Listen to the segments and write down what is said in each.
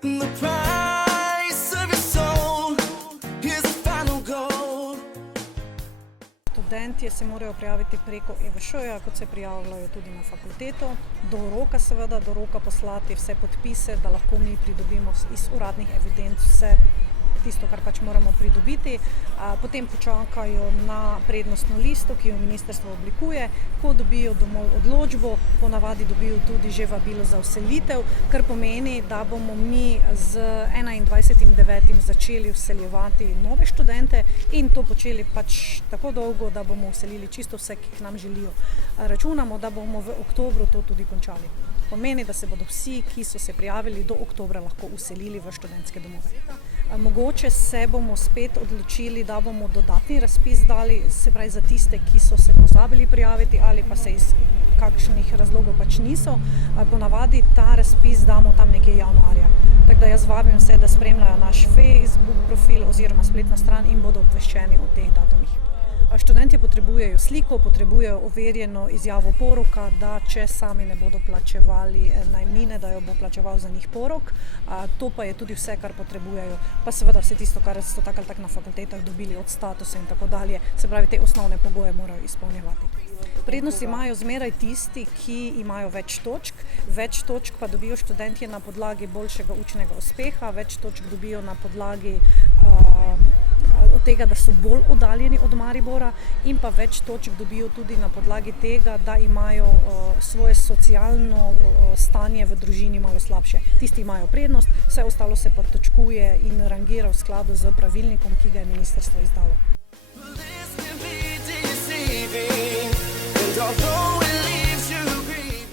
The price of your soul is the final goal. Študentje se morajo prijaviti preko EVŠ-ja, kot se prijavljajo tudi na fakulteto. Do roka poslati vse podpise, da lahko mi pridobimo iz uradnih evidenc vse tisto, kar pač moramo pridobiti. Potem počakajo na prednostno listo, ki jo ministrstvo oblikuje. Ko dobijo domov odločbo, ponavadi dobijo tudi že vabilo za vselitev, kar pomeni, da bomo mi z 21.9. začeli vseljevati nove študente in to počeli pač tako dolgo, da bomo vselili čisto vse, ki k nam želijo. Računamo, da bomo v oktobru to tudi končali. Pomeni, da se bodo vsi, ki so se prijavili do oktobra, lahko vselili v študentske domove. Mogoče se bomo spet odločili, da bomo dodatni razpis dali, se pravi za tiste, ki so se pozabili prijaviti ali pa se iz kakšnih razlogov pač niso. Ponavadi ta razpis damo tam nekje januarja. Tako da jaz vabim vse, da spremljajo naš Facebook profil oziroma spletno stran in bodo obveščeni o teh datumih. Študentje potrebujejo sliko, potrebujejo overjeno izjavo poroka, da če sami ne bodo plačevali najemnine, da jo bo plačeval za njih porok. To pa je tudi vse, kar potrebujejo. Pa seveda vse tisto, kar so tako ali tako na fakultetah dobili od statusa in tako dalje. Se pravi, te osnovne pogoje morajo izpolnjevati. Prednost imajo zmeraj tisti, ki imajo več točk. Več točk pa dobijo študentje na podlagi boljšega učnega uspeha, več točk dobijo na podlagi od tega, da so bolj oddaljeni od Maribora in pa več točk dobijo tudi na podlagi tega, da imajo svoje socialno stanje v družini malo slabše. Tisti imajo prednost, vse ostalo se pa točkuje in rangira v skladu z pravilnikom, ki ga je ministrstvo izdalo. This can be deceiving, and although it leaves you grieving.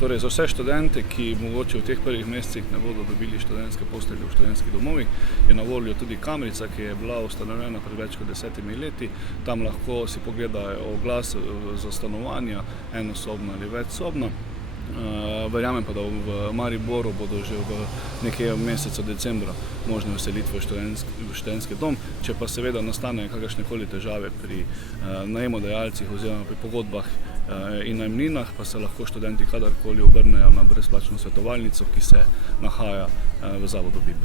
Torej za vse študente, ki mogoče v teh prvih mesecih ne bodo dobili študentske postelje v študentskih domovih, je na voljo tudi kamrica, ki je bila ustanovljena pred več kot 10 leti. Tam lahko si pogledajo oglas za stanovanja, enosobna ali večsobna. Verjamem pa, da v Mariboru bodo že v nekaj mesecu decembra možne vselitve v študentski dom. Če pa seveda nastanejo kakršnekoli težave pri najemodajalcih oziroma pri pogodbah in najemninah, pa se lahko študenti kadarkoli obrnejo na brezplačno svetovalnico, ki se nahaja v zavodu BIP.